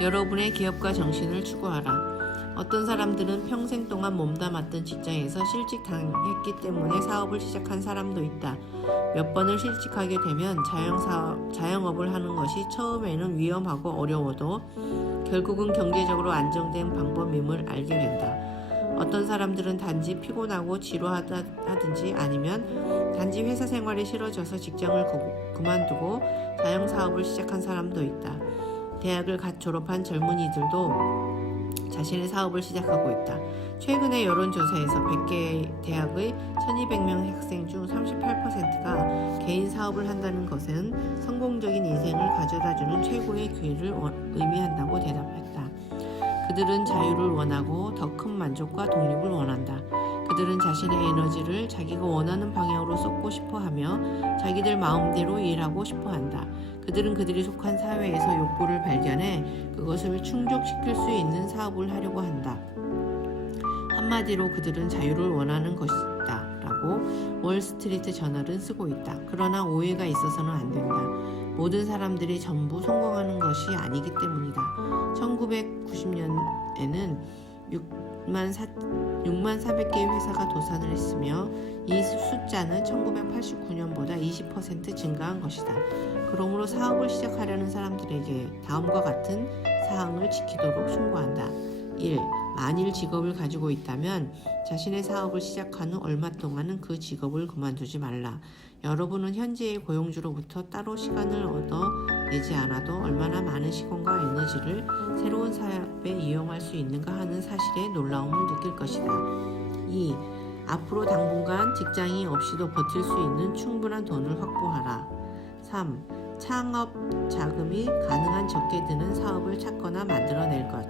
여러분의 기업가 정신을 추구하라. 어떤 사람들은 평생 동안 몸담았던 직장에서 실직당했기 때문에 사업을 시작한 사람도 있다. 몇 번을 실직하게 되면 자영업을 하는 것이 처음에는 위험하고 어려워도 결국은 경제적으로 안정된 방법임을 알게 된다. 어떤 사람들은 단지 피곤하고 지루하다든지 아니면 단지 회사 생활이 싫어져서 직장을 그만두고 자영사업을 시작한 사람도 있다. 대학을 갓 졸업한 젊은이들도 자신의 사업을 시작하고 있다. 최근의 여론조사에서 100개 대학의 1200명 학생 중 38%가 개인 사업을 한다는 것은 성공적인 인생을 가져다주는 최고의 기회를 의미한다고 대답했다. 그들은 자유를 원하고 더 큰 만족과 독립을 원한다. 그들은 자신의 에너지를 자기가 원하는 방향으로 쏟고 싶어하며 자기들 마음대로 일하고 싶어한다. 그들은 그들이 속한 사회에서 욕구를 발견해 그것을 충족시킬 수 있는 사업을 하려고 한다. 한마디로 그들은 자유를 원하는 것이다 라고 월스트리트 저널은 쓰고 있다. 그러나 오해가 있어서는 안 된다. 모든 사람들이 전부 성공하는 것이 아니기 때문이다. 1990년에는 6만 400개의 회사가 도산을 했으며 이 숫자는 1989년보다 20% 증가한 것이다. 그러므로 사업을 시작하려는 사람들에게 다음과 같은 사항을 지키도록 충고한다. 1. 만일 직업을 가지고 있다면 자신의 사업을 시작한 후 얼마 동안은 그 직업을 그만두지 말라. 여러분은 현재의 고용주로부터 따로 시간을 얻어내지 않아도 얼마나 많은 시간과 에너지를 새로운 사업에 이용할 수 있는가 하는 사실에 놀라움을 느낄 것이다. 2. 앞으로 당분간 직장이 없이도 버틸 수 있는 충분한 돈을 확보하라. 3. 창업 자금이 가능한 적게 드는 사업을 찾거나 만들어낼 것.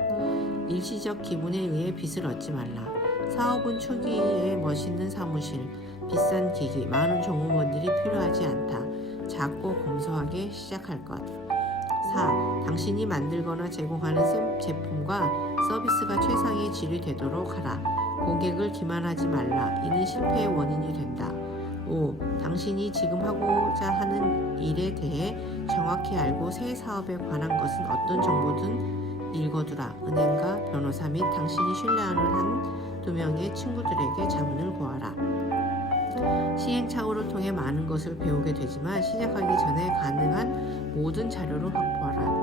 일시적 기분에 의해 빚을 얻지 말라. 사업은 초기에 멋있는 사무실, 비싼 기기, 많은 종업원들이 필요하지 않다. 작고 검소하게 시작할 것. 4. 당신이 만들거나 제공하는 제품과 서비스가 최상의 질이 되도록 하라. 고객을 기만하지 말라. 이는 실패의 원인이 된다. 5. 당신이 지금 하고자 하는 일에 대해 정확히 알고 새 사업에 관한 것은 어떤 정보든 읽어두라. 은행가, 변호사 및 당신이 신뢰하는 한두 명의 친구들에게 자문을 구하라. 시행착오를 통해 많은 것을 배우게 되지만 시작하기 전에 가능한 모든 자료를 확보하라.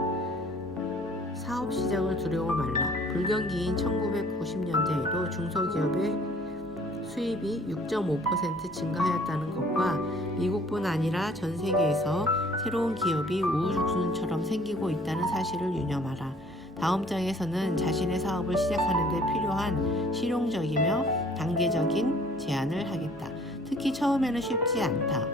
사업 시작을 두려워 말라. 불경기인 1990년대에도 중소기업의 수입이 6.5% 증가하였다는 것과 미국뿐 아니라 전 세계에서 새로운 기업이 우후죽순처럼 생기고 있다는 사실을 유념하라. 다음 장에서는 자신의 사업을 시작하는 데 필요한 실용적이며 단계적인 제안을 하겠다. 특히 처음에는 쉽지 않다.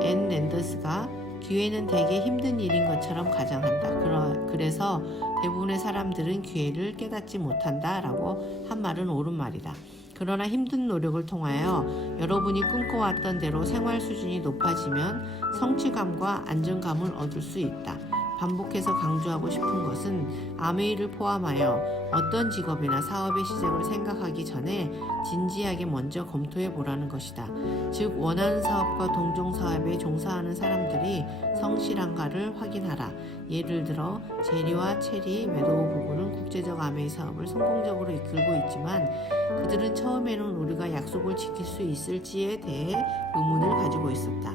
앤 랜더스가 기회는 대개 힘든 일인 것처럼 가정한다. 그래서 대부분의 사람들은 기회를 깨닫지 못한다 라고 한 말은 옳은 말이다. 그러나 힘든 노력을 통하여 여러분이 꿈꿔왔던 대로 생활 수준이 높아지면 성취감과 안정감을 얻을 수 있다. 반복해서 강조하고 싶은 것은 아메이를 포함하여 어떤 직업이나 사업의 시작을 생각하기 전에 진지하게 먼저 검토해 보라는 것이다. 즉 원하는 사업과 동종 사업에 종사하는 사람들이 성실한가를 확인하라. 예를 들어 제리와 체리, 매도우 부부는 국제적 아메이 사업을 성공적으로 이끌고 있지만 그들은 처음에는 우리가 약속을 지킬 수 있을지에 대해 의문을 가지고 있었다.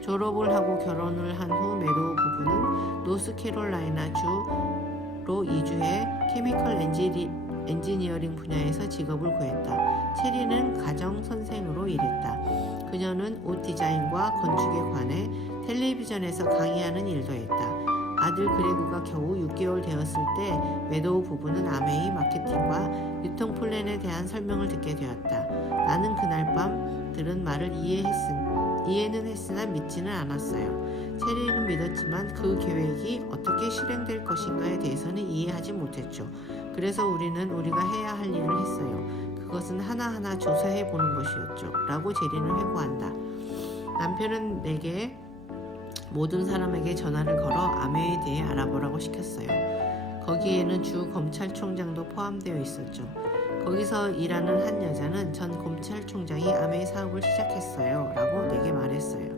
졸업을 하고 결혼을 한 후 매도우 부부는 노스캐롤라이나주로 이주해 케미컬 엔지니어링 분야에서 직업을 구했다. 체리는 가정 선생으로 일했다. 그녀는 옷 디자인과 건축에 관해 텔레비전에서 강의하는 일도 했다. 아들 그레그가 겨우 6개월 되었을 때 매도우 부부는 아메이 마케팅과 유통 플랜에 대한 설명을 듣게 되었다. 나는 그날 밤 들은 말을 이해는 했으나 믿지는 않았어요. 체리는 믿었지만 그 계획이 어떻게 실행될 것인가에 대해서는 이해하지 못했죠. 그래서 우리는 우리가 해야 할 일을 했어요. 그것은 하나하나 조사해 보는 것이었죠. 라고 제리는 회고한다. 남편은 내게 모든 사람에게 전화를 걸어 아메이에 대해 알아보라고 시켰어요. 거기에는 주 검찰총장도 포함되어 있었죠. 거기서 일하는 한 여자는 전 검찰총장이 아메이 사업을 시작했어요 라고 내게 말했어요.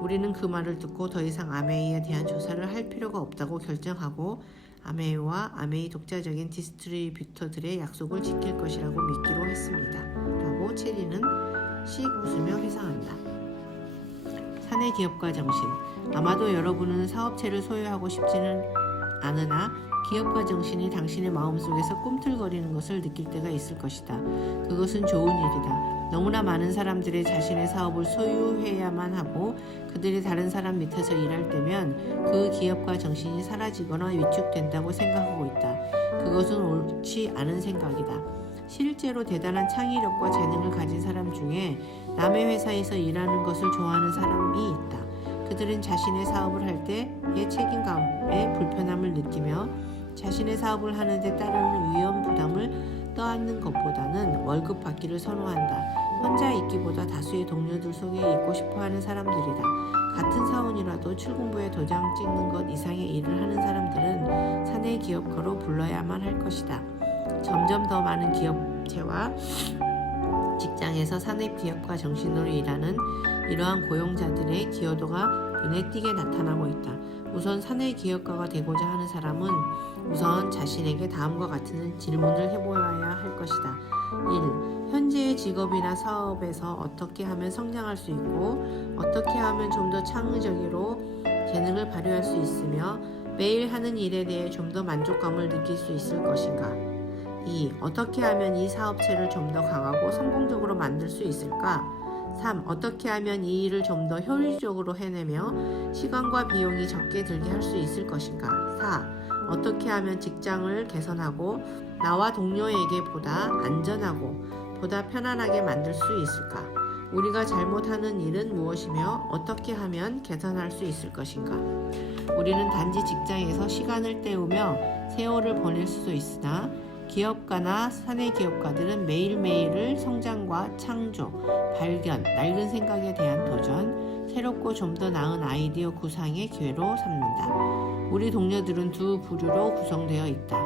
우리는 그 말을 듣고 더 이상 아메이에 대한 조사를 할 필요가 없다고 결정하고 아메이와 아메이 독자적인 디스트리뷰터들의 약속을 지킬 것이라고 믿기로 했습니다. 라고 체리는 씩 웃으며 회상한다. 사내 기업가 정신. 아마도 여러분은 사업체를 소유하고 싶지는 않으나 기업가 정신이 당신의 마음속에서 꿈틀거리는 것을 느낄 때가 있을 것이다. 그것은 좋은 일이다. 너무나 많은 사람들이 자신의 사업을 소유해야만 하고 그들이 다른 사람 밑에서 일할 때면 그 기업가 정신이 사라지거나 위축된다고 생각하고 있다. 그것은 옳지 않은 생각이다. 실제로 대단한 창의력과 재능을 가진 사람 중에 남의 회사에서 일하는 것을 좋아하는 사람이 있다. 그들은 자신의 사업을 할 때의 책임감에 불편함을 느끼며 자신의 사업을 하는데 따르는 위험 부담을 떠안는 것보다는 월급 받기를 선호한다. 혼자 있기보다 다수의 동료들 속에 있고 싶어하는 사람들이다. 같은 사원이라도 출근부에 도장 찍는 것 이상의 일을 하는 사람들은 사내 기업가로 불러야만 할 것이다. 점점 더 많은 기업체와 직장에서 사내 기업가 정신으로 일하는 이러한 고용자들의 기여도가 눈에 띄게 나타나고 있다. 우선 사내 기업가가 되고자 하는 사람은 우선 자신에게 다음과 같은 질문을 해보아야 할 것이다. 1. 현재의 직업이나 사업에서 어떻게 하면 성장할 수 있고 어떻게 하면 좀 더 창의적으로 재능을 발휘할 수 있으며 매일 하는 일에 대해 좀 더 만족감을 느낄 수 있을 것인가. 2. 어떻게 하면 이 사업체를 좀 더 강하고 성공적으로 만들 수 있을까? 3. 어떻게 하면 이 일을 좀 더 효율적으로 해내며 시간과 비용이 적게 들게 할 수 있을 것인가? 4. 어떻게 하면 직장을 개선하고 나와 동료에게 보다 안전하고 보다 편안하게 만들 수 있을까? 우리가 잘못하는 일은 무엇이며 어떻게 하면 개선할 수 있을 것인가? 우리는 단지 직장에서 시간을 때우며 세월을 보낼 수도 있으나 기업가나 사내 기업가들은 매일매일을 성장과 창조, 발견, 낡은 생각에 대한 도전, 새롭고 좀 더 나은 아이디어 구상의 기회로 삼는다. 우리 동료들은 두 부류로 구성되어 있다.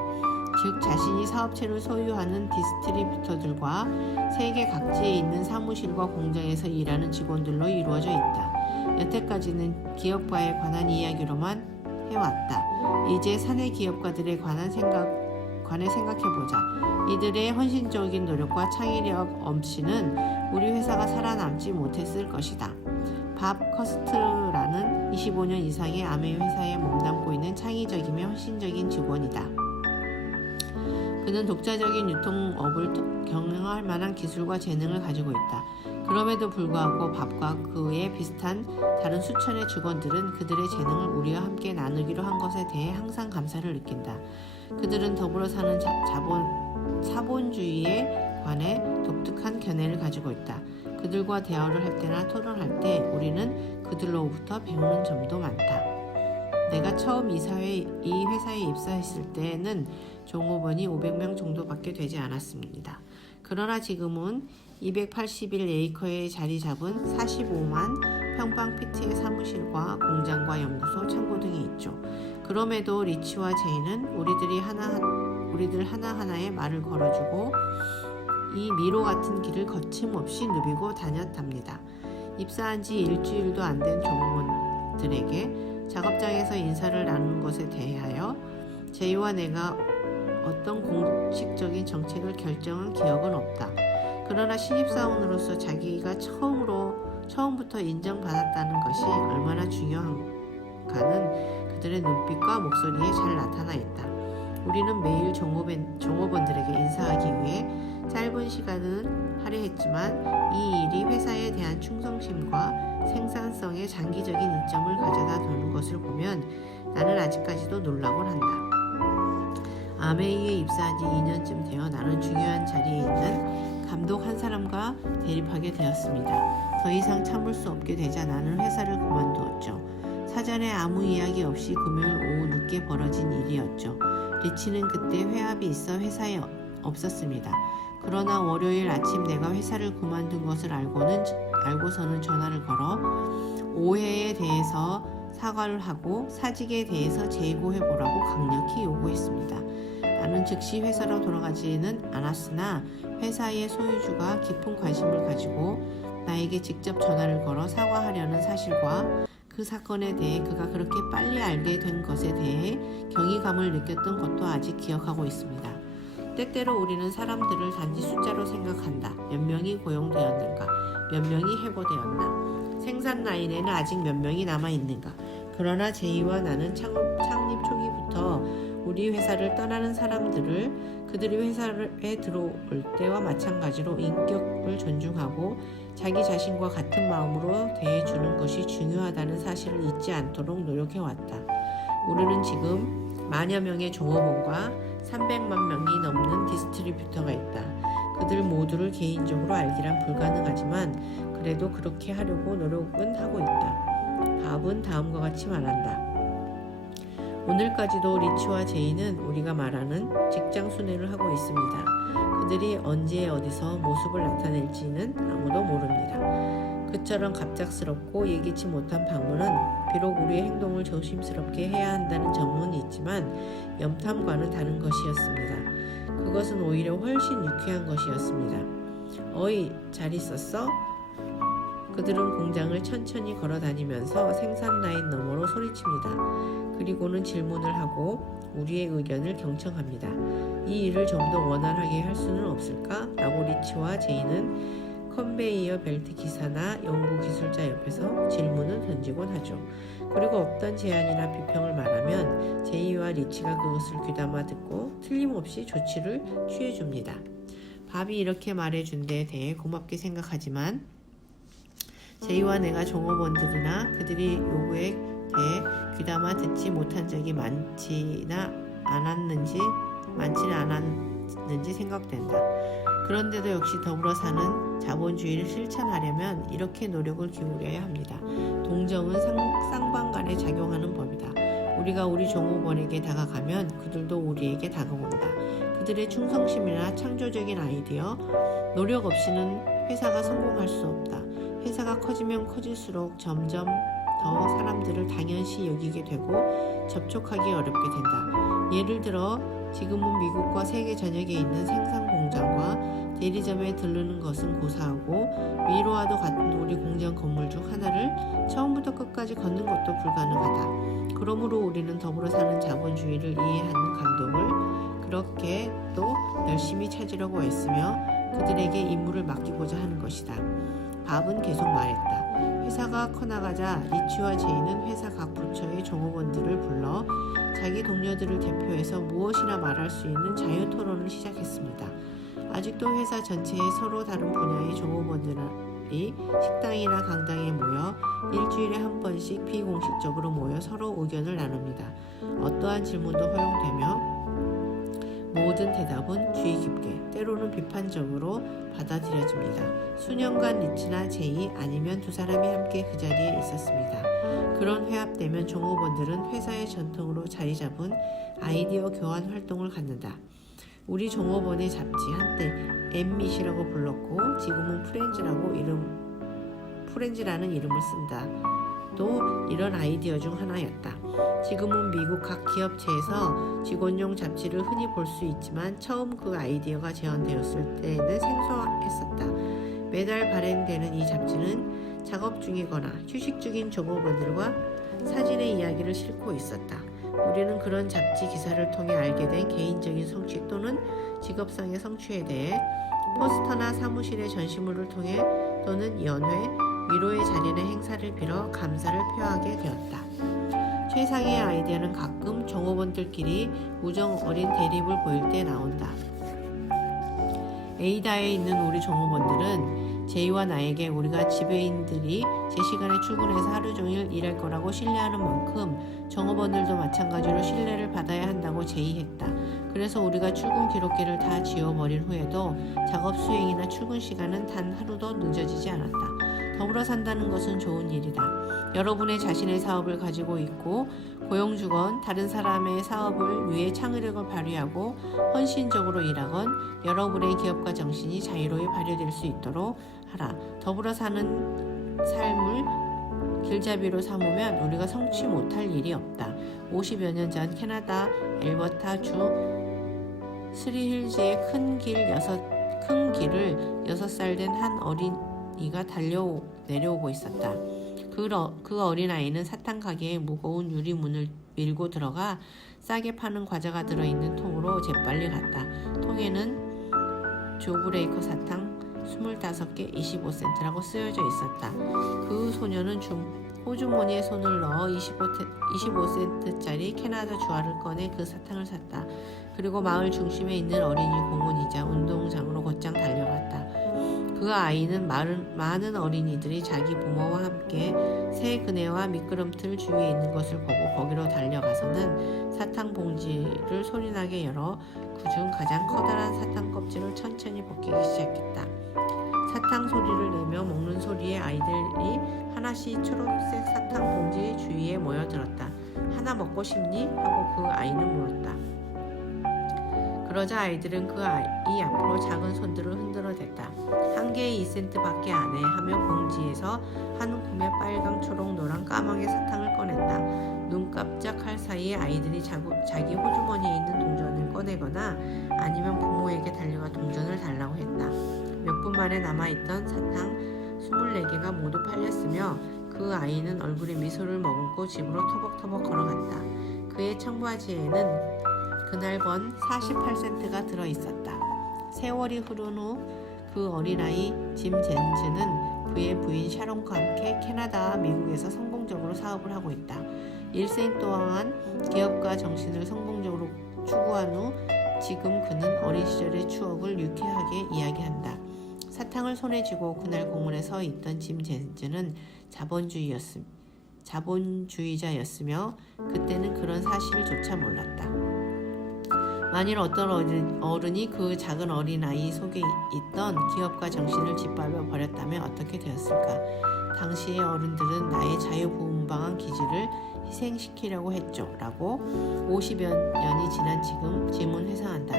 즉 자신이 사업체를 소유하는 디스트리뷰터들과 세계 각지에 있는 사무실과 공장에서 일하는 직원들로 이루어져 있다. 여태까지는 기업가에 관한 이야기로만 해왔다. 이제 사내 기업가들에 관해 생각해보자. 이들의 헌신적인 노력과 창의력 없이는 우리 회사가 살아남지 못했을 것이다. 밥 커스트라는 25년 이상의 아메이 회사에 몸담고 있는 창의적이며 헌신적인 직원이다. 그는 독자적인 유통업을 경영할 만한 기술과 재능을 가지고 있다. 그럼에도 불구하고 밥과 그에 비슷한 다른 수천의 직원들은 그들의 재능을 우리와 함께 나누기로 한 것에 대해 항상 감사를 느낀다. 그들은 더불어 사는 사본주의에 관해 독특한 견해를 가지고 있다. 그들과 대화를 할 때나 토론할 때 우리는 그들로부터 배우는 점도 많다. 내가 처음 이 회사에 입사했을 때는 종업원이 500명 정도밖에 되지 않았습니다. 그러나 지금은 281에이커에 자리 잡은 45만 평방피트의 사무실과 공장과 연구소, 창고 등이 있죠. 그럼에도 리치와 제이는 우리들 하나하나의 말을 걸어주고 이 미로 같은 길을 거침없이 누비고 다녔답니다. 입사한 지 일주일도 안 된 종업원들에게 작업장에서 인사를 나누는 것에 대하여 제이와 내가 어떤 공식적인 정책을 결정한 기억은 없다. 그러나 신입사원으로서 자기가 처음부터 인정받았다는 것이 얼마나 중요한가는 그들의 눈빛과 목소리에 잘 나타나 있다. 우리는 매일 종업원들에게 인사하기 위해 짧은 시간을 할애했지만 이 일이 회사에 대한 충성심과 생산성에 장기적인 이점을 가져다 두는 것을 보면 나는 아직까지도 놀라곤 한다. 아메이에 입사한 지 2년쯤 되어 나는 중요한 자리에 있는 감독 한 사람과 대립하게 되었습니다. 더 이상 참을 수 없게 되자 나는 회사를 그만두었죠. 사전에 아무 이야기 없이 금요일 오후 늦게 벌어진 일이었죠. 리치는 그때 회합이 있어 회사에 없었습니다. 그러나 월요일 아침 내가 회사를 그만둔 것을 알고서는 전화를 걸어 오해에 대해서 사과를 하고 사직에 대해서 재고해보라고 강력히 요구했습니다. 나는 즉시 회사로 돌아가지는 않았으나 회사의 소유주가 깊은 관심을 가지고 나에게 직접 전화를 걸어 사과하려는 사실과 그 사건에 대해 그가 그렇게 빨리 알게 된 것에 대해 경이 괴리감을 느꼈던 것도 아직 기억하고 있습니다. 때때로 우리는 사람들을 단지 숫자로 생각한다. 몇 명이 고용되었는가? 몇 명이 해고되었나? 생산 라인에는 아직 몇 명이 남아있는가? 그러나 제이와 나는 창립 초기부터 우리 회사를 떠나는 사람들을 그들이 회사에 들어올 때와 마찬가지로 인격을 존중하고 자기 자신과 같은 마음으로 대해주는 것이 중요하다는 사실을 잊지 않도록 노력해왔다. 우리는 지금 만여 명의 종업원과 300만 명이 넘는 디스트리뷰터가 있다. 그들 모두를 개인적으로 알기란 불가능하지만 그래도 그렇게 하려고 노력은 하고 있다. 밥은 다음과 같이 말한다. 오늘까지도 리치와 제이는 우리가 말하는 직장 순회를 하고 있습니다. 그들이 언제 어디서 모습을 나타낼지는 아무도 모릅니다. 그처럼 갑작스럽고 예기치 못한 방문은 비록 우리의 행동을 조심스럽게 해야 한다는 전문이 있지만 염탐과는 다른 것이었습니다. 그것은 오히려 훨씬 유쾌한 것이었습니다. 어이, 잘 있었어? 그들은 공장을 천천히 걸어다니면서 생산 라인 너머로 소리칩니다. 그리고는 질문을 하고 우리의 의견을 경청합니다. 이 일을 좀 더 원활하게 할 수는 없을까? 라고 리치와 제이는 컨베이어 벨트 기사나 연구 기술자 옆에서 질문을 던지곤 하죠. 그리고 없던 제안이나 비평을 말하면 제이와 리치가 그것을 귀담아 듣고 틀림없이 조치를 취해줍니다. 밥이 이렇게 말해준 데에 대해 고맙게 생각하지만 제이와 내가 종업원들이나 그들이 요구에 대해 귀담아 듣지 못한 적이 많지는 않았는지 생각된다. 그런데도 역시 더불어 사는 자본주의를 실천하려면 이렇게 노력을 기울여야 합니다. 동정은 쌍방간에 작용하는 법이다. 우리가 우리 종업원에게 다가가면 그들도 우리에게 다가온다. 그들의 충성심이나 창조적인 아이디어, 노력 없이는 회사가 성공할 수 없다. 회사가 커지면 커질수록 점점 더 사람들을 당연시 여기게 되고 접촉하기 어렵게 된다. 예를 들어 지금은 미국과 세계 전역에 있는 생산 공장과 대리점에 들르는 것은 고사하고 미로와도 같은 우리 공장 건물 중 하나를 처음부터 끝까지 걷는 것도 불가능하다. 그러므로 우리는 더불어 사는 자본주의를 이해하는 감독을 그렇게 또 열심히 찾으려고 애쓰며 그들에게 임무를 맡기고자 하는 것이다. 밥은 계속 말했다. 회사가 커나가자 리치와 제이는 회사 각 부처의 종업원들을 불러 자기 동료들을 대표해서 무엇이나 말할 수 있는 자유토론을 시작했습니다. 아직도 회사 전체에 서로 다른 분야의 종업원들이 식당이나 강당에 모여 일주일에 한 번씩 비공식적으로 모여 서로 의견을 나눕니다. 어떠한 질문도 허용되며 모든 대답은 주의 깊게, 때로는 비판적으로 받아들여집니다. 수년간 리치나 제이 아니면 두 사람이 함께 그 자리에 있었습니다. 그런 회합되면 종업원들은 회사의 전통으로 자리 잡은 아이디어 교환 활동을 갖는다. 우리 종업원의 잡지 한때 엠밋이라고 불렀고 지금은 프렌즈라는 이름을 쓴다. 또 이런 아이디어 중 하나였다. 지금은 미국 각 기업체에서 직원용 잡지를 흔히 볼 수 있지만 처음 그 아이디어가 제안되었을 때는 생소했었다. 매달 발행되는 이 잡지는 작업 중이거나 휴식 중인 종업원들과 사진의 이야기를 싣고 있었다. 우리는 그런 잡지 기사를 통해 알게 된 개인적인 성취 또는 직업상의 성취에 대해 포스터나 사무실의 전시물을 통해 또는 연회, 위로의 자리나 행사를 빌어 감사를 표하게 되었다. 최상의 아이디어는 가끔 종업원들끼리 우정 어린 대립을 보일 때 나온다. 에이다에 있는 우리 종업원들은 제이와 나에게 우리가 지배인들이 제 시간에 출근해서 하루 종일 일할 거라고 신뢰하는 만큼 종업원들도 마찬가지로 신뢰를 받아야 한다고 제의했다. 그래서 우리가 출근 기록기를 다 지워버린 후에도 작업 수행이나 출근 시간은 단 하루도 늦어지지 않았다. 더불어 산다는 것은 좋은 일이다. 여러분의 자신의 사업을 가지고 있고 고용주건 다른 사람의 사업을 위해 창의력을 발휘하고 헌신적으로 일하건 여러분의 기업가 정신이 자유로이 발휘될 수 있도록 하라. 더불어 사는 삶을 길잡이로 삼으면 우리가 성취 못할 일이 없다. 50여 년 전 캐나다 엘버타주 스리힐즈의 큰 길을 6살 된 한 어린이가 내려오고 있었다. 그 어린아이는 사탕 가게의 무거운 유리문을 밀고 들어가 싸게 파는 과자가 들어있는 통으로 재빨리 갔다. 통에는 조브레이커 사탕 25개 25센트라고 쓰여져 있었다. 그 소녀는 호주머니에 손을 넣어 25센트짜리 캐나다 주화를 꺼내 그 사탕을 샀다. 그리고 마을 중심에 있는 어린이 공원이자 운동장으로 곧장 달려갔다. 그 아이는 많은 어린이들이 자기 부모와 함께 새 그네와 미끄럼틀 주위에 있는 것을 보고 거기로 달려가서는 사탕 봉지를 소리나게 열어 그중 가장 커다란 사탕 껍질을 천천히 벗기기 시작했다. 사탕 소리를 내며 먹는 소리에 아이들이 하나씩 초록색 사탕 봉지 주위에 모여들었다. 하나 먹고 싶니? 하고 그 아이는 물었다. 그러자 아이들은 그 아이 앞으로 작은 손들을 흔들어댔다. 한 개에 2센트 밖에 안 해 하며 봉지에서 한 움큼의 빨강, 초록, 노랑, 까망의 사탕을 꺼냈다. 눈 깜짝할 사이에 아이들이 자기 호주머니에 있는 동전을 꺼내거나 아니면 부모에게 달려가 동전을 달라고 했다. 몇 분 만에 남아있던 사탕 24개가 모두 팔렸으며 그 아이는 얼굴에 미소를 머금고 집으로 터벅터벅 걸어갔다. 그의 청바지에는 그날 번 48센트가 들어있었다. 세월이 흐른 후 그 어린아이 짐 젠즈는 그의 부인 샤론과 함께 캐나다와 미국에서 성공적으로 사업을 하고 있다. 일생 동안 기업가 정신을 성공적으로 추구한 후 지금 그는 어린 시절의 추억을 유쾌하게 이야기한다. 사탕을 손에 쥐고 그날 공원에 서 있던 짐 젠즈는 자본주의자였으며 그때는 그런 사실조차 몰랐다. 만일 어떤 어른이 그 작은 어린아이 속에 있던 기업가 정신을 짓밟아 버렸다면 어떻게 되었을까? 당시의 어른들은 나의 자유분방한 기질을 희생시키려고 했죠. 라고 50여 년이 지난 지금 짐은 회상한다.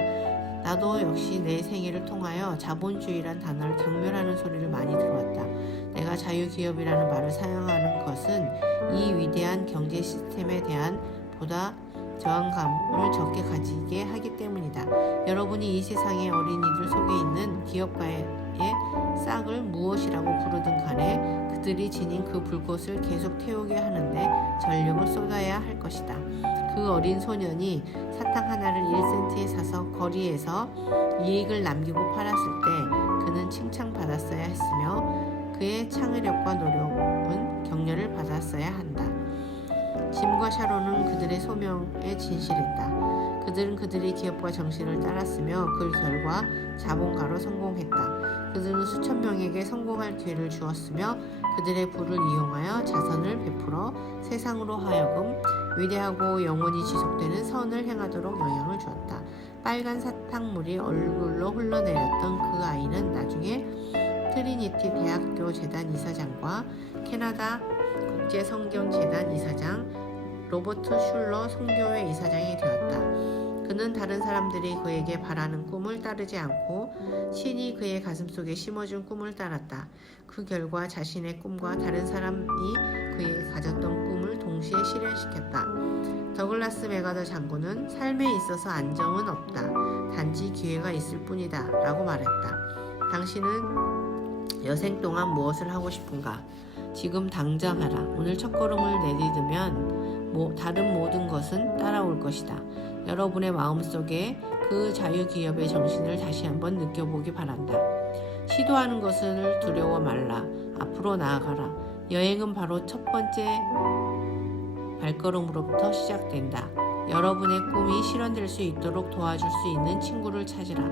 나도 역시 내 생애를 통하여 자본주의란 단어를 경멸하는 소리를 많이 들어왔다. 내가 자유기업이라는 말을 사용하는 것은 이 위대한 경제 시스템에 대한 보다 저항감을 적게 가지게 하기 때문이다. 여러분이 이 세상의 어린이들 속에 있는 기업가의 싹을 무엇이라고 부르든 간에 그들이 지닌 그 불꽃을 계속 태우게 하는데 전력을 쏟아야 할 것이다. 그 어린 소년이 사탕 하나를 1센트에 사서 거리에서 이익을 남기고 팔았을 때 그는 칭찬받았어야 했으며 그의 창의력과 노력은 격려를 받았어야 한다. 짐과 샤론은 그들의 소명에 진실했다. 그들은 그들의 기업가 정신을 따랐으며 그 결과 자본가로 성공했다. 그들은 수천 명에게 성공할 기회를 주었으며 그들의 부를 이용하여 자선을 베풀어 세상으로 하여금 위대하고 영원히 지속되는 선을 행하도록 영향을 주었다. 빨간 사탕물이 얼굴로 흘러내렸던 그 아이는 나중에 트리니티 대학교 재단 이사장과 캐나다 국제성경재단 이사장, 로버트 슐러 선교회 이사장이 되었다. 그는 다른 사람들이 그에게 바라는 꿈을 따르지 않고 신이 그의 가슴속에 심어준 꿈을 따랐다. 그 결과 자신의 꿈과 다른 사람이 그에게 가졌던 꿈을 동시에 실현시켰다. 더글라스 메가더 장군은 삶에 있어서 안정은 없다. 단지 기회가 있을 뿐이다. 라고 말했다. 당신은 여생 동안 무엇을 하고 싶은가? 지금 당장 하라. 오늘 첫걸음을 내디디면 다른 모든 것은 따라올 것이다. 여러분의 마음속에 그 자유기업의 정신을 다시 한번 느껴보기 바란다. 시도하는 것을 두려워 말라. 앞으로 나아가라. 여행은 바로 첫 번째 발걸음으로부터 시작된다. 여러분의 꿈이 실현될 수 있도록 도와줄 수 있는 친구를 찾으라.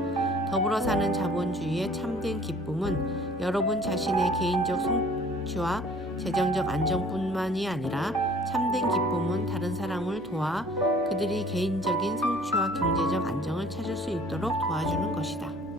더불어 사는 자본주의의 참된 기쁨은 여러분 자신의 개인적 성취와 재정적 안정뿐만이 아니라 참된 기쁨은 다른 사람을 도와 그들이 개인적인 성취와 경제적 안정을 찾을 수 있도록 도와주는 것이다.